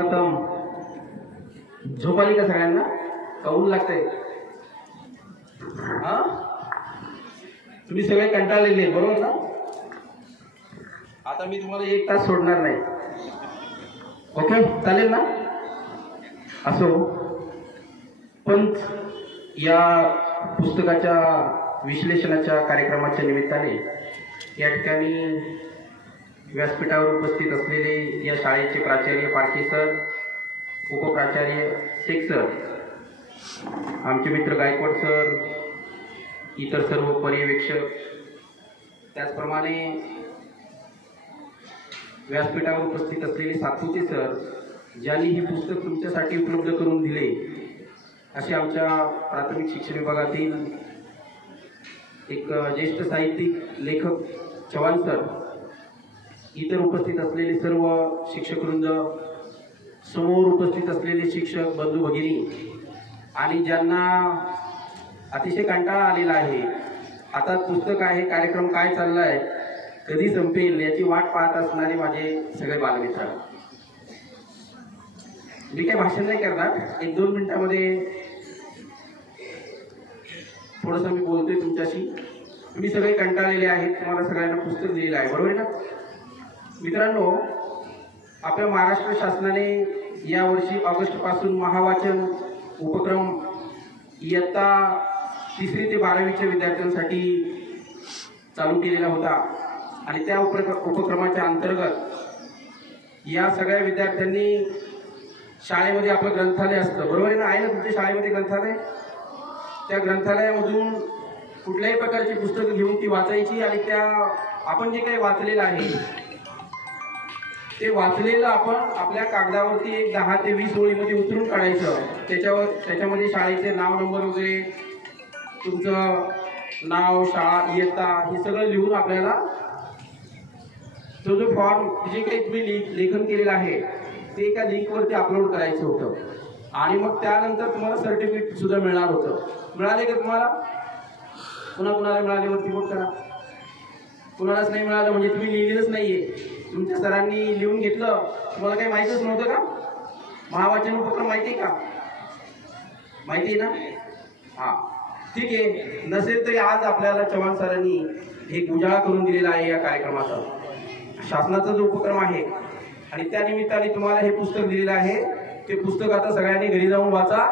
आता झोप आली का सगळ्यांना? ऊन लागतंय? हा, तुम्ही सगळे कंटाळलेले बरोबर ना? आता मी तुम्हाला 1 तास सोडणार नाही. ओके, चालेल ना? असो, पण या पुस्तकाच्या विश्लेषणाच्या कार्यक्रमाच्या निमित्ताने या ठिकाणी व्यासपीठावर उपस्थित असलेले या शाळेचे प्राचार्य पारखे सर, उपप्राचार्य शेख सर, आमचे मित्र गायकवाड सर, इतर सर्व पर्यवेक्षक, त्याचप्रमाणे व्यासपीठावर उपस्थित असलेले सातपुते सर, ज्यांनी हे पुस्तक तुमच्यासाठी उपलब्ध करून दिले, असे आमच्या प्राथमिक शिक्षण विभागातील एक ज्येष्ठ साहित्यिक लेखक चव्हाण सर, इतर उपस्थित असलेले सर्व शिक्षकवृंद, समोर उपस्थित असलेले शिक्षक बंधू भगिनी, आणि ज्यांना अतिशय कंटाळा आलेला आहे, आता पुस्तक आहे, कार्यक्रम काय चालला आहे, कधी संपेल याची वाट पाहत असणारे माझे सगळे बालमित्र, मी काही भाषण नाही करणार. 1-2 मिनिटांमध्ये थोडंसं मी बोलतोय तुमच्याशी. तुम्ही सगळे कंटाळलेले आहेत, तुम्हाला सगळ्यांना पुस्तक दिलेलं आहे, बरोबर ना मित्रांनो? आपल्या महाराष्ट्र शासनाने यावर्षी ऑगस्टपासून महावाचन उपक्रम इयत्ता 3री ते 12वीच्या विद्यार्थ्यांसाठी चालू केलेला होता, आणि त्या उपक्रमाच्या अंतर्गत या सगळ्या विद्यार्थ्यांनी शाळेमध्ये आपलं ग्रंथालय असतं, बरोबर ना? आहे ना तुमच्या शाळेमध्ये ग्रंथालय? त्या ग्रंथालयामधून कुठल्याही प्रकारची पुस्तकं घेऊन ती वाचायची, आणि त्या आपण जे काही वाचलेलं आहे ते वाचलेलं आपण आपल्या कागदावरती एक 10 ते 20 ओळीमध्ये उतरून काढायचं. त्याच्यामध्ये शाळेचे नाव, नंबर वगैरे, तुमचं नाव, शाळा, इयत्ता हे सगळं लिहून आपल्याला जो फॉर्म जे काही तुम्ही लेखन केलेलं आहे ते एका लिंकवरती अपलोड करायचं होतं, आणि मग त्यानंतर तुम्हाला सर्टिफिकेट सुद्धा मिळणार होतं. मिळाले का तुम्हाला? कुणाला मिळाले वरती बोट करा. कुणालाच नाही मिळालं म्हणजे तुम्ही लिहिलेलंच नाहीये, तुमच्या सरांनी लिहून घेतलं, तुम्हाला काही माहितीच नव्हतं का? महावाचन उपक्रम माहिती आहे का? माहिती आहे ना? हा, ठीक आहे. नसेल तरी आज आपल्याला चव्हाण सरांनी एक उजाळा करून दिलेला आहे या कार्यक्रमाचा. शासनाचा जो उपक्रम आहे, आणि त्या निमित्ताने तुम्हाला हे पुस्तक दिलेलं आहे. ते पुस्तक आता सगळ्यांनी घरी जाऊन वाचा,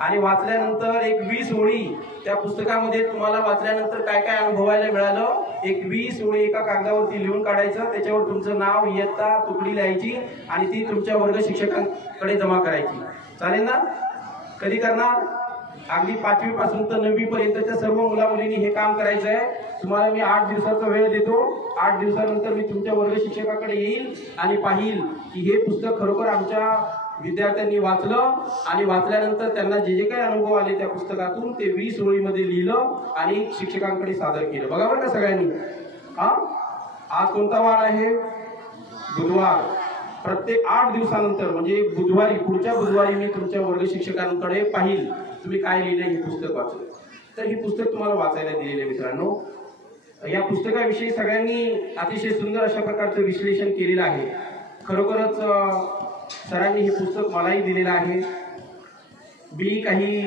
आणि वाचल्यानंतर एक 20 ओळी त्या पुस्तकामध्ये तुम्हाला वाचल्यानंतर काय काय अनुभवायला मिळालं, एक 20 ओळी एका कागदावरती लिहून काढायचं, त्याच्यावर तुमचं नाव, इयत्ता, तुकडी लिहायची, आणि ती तुमच्या वर्ग शिक्षकांकडे जमा करायची. चालेल ना? कधी करणार? अगदी 5वी पासून तर 9वी पर्यंतच्या सर्व मुलामुलींनी हे काम करायचं आहे. तुम्हाला मी 8 दिवसाचा वेळ देतो. 8 दिवसानंतर मी तुमच्या वर्ग शिक्षकाकडे येईल आणि पाहिल की हे पुस्तक खरोखर आमच्या विद्यार्थ्यांनी वाचलं, आणि वाचल्यानंतर त्यांना जे जे काही अनुभव आले त्या पुस्तकातून ते 20 ओळीमध्ये लिहिलं आणि शिक्षकांकडे सादर केलं. बघा बरं का सगळ्यांनी. हा, आज कोणता वार आहे? बुधवार. प्रत्येक 8 दिवसानंतर म्हणजे बुधवारी, पुढच्या बुधवारी मी तुमच्या वर्ग शिक्षकांकडे पाहिल तुम्ही काय लिहिलं हे पुस्तक वाचलं. तर हे पुस्तक तुम्हाला वाचायला दिलेलं आहे मित्रांनो. या पुस्तकाविषयी सगळ्यांनी अतिशय सुंदर अशा प्रकारचं विश्लेषण केलेलं आहे. खरोखरच सरांनी हे पुस्तक मलाही दिलेलं आहे. मी काही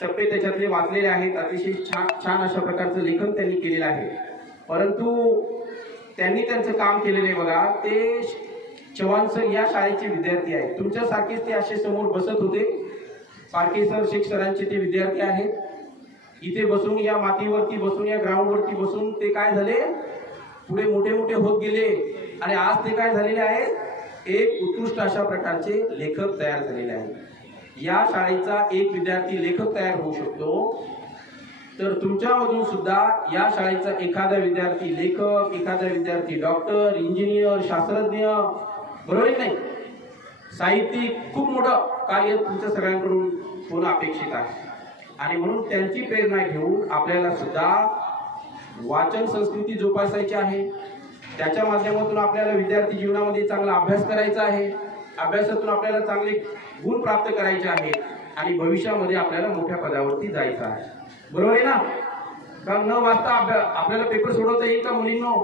टप्पे त्याच्यातले वाचलेले आहेत. अतिशय छान अशा प्रकारचं लेखन त्यांनी केलेलं आहे. परंतु त्यांनी त्यांचं काम केलेलं आहे बघा. ते चव्हाण सर या शाळेचे विद्यार्थी आहेत. तुमच्यासारखेच ते असे समोर बसत होते. पारखे सर, शेख सरांचे ते विद्यार्थी आहेत. इथे बसून, या मातीवरती बसून, या ग्राउंडवरती बसून ते काय झाले, पुढे मोठे मोठे होत गेले, आणि आज ते काय झालेले आहेत, एक उत्कृष्ट अशा प्रकारचे लेखक तयार झालेले आहेत. या शाळेचा एक विद्यार्थी लेखक तयार होऊ शकतो, तर तुमच्यामधून सुद्धा या शाळेचा एखादा विद्यार्थी लेखक, एखादा विद्यार्थी डॉक्टर, इंजिनियर, शास्त्रज्ञ, बरोबर नाही, साहित्यिक, खूप मोठं कार्य तुमच्या सगळ्यांकडून होणं अपेक्षित आहे. आणि म्हणून त्यांची प्रेरणा घेऊन आपल्याला सुद्धा वाचन संस्कृती जोपासायची आहे. त्याच्या माध्यमातून आपल्याला विद्यार्थी जीवनामध्ये चांगला अभ्यास करायचा आहे. अभ्यासातून आपल्याला चांगले गुण प्राप्त करायचे आहेत, आणि भविष्यामध्ये आपल्याला मोठ्या पदावरती जायचं आहे. बरोबर आहे ना? कारण न वाचता आपल्याला पेपर सोडवता येईल का मुलींनो?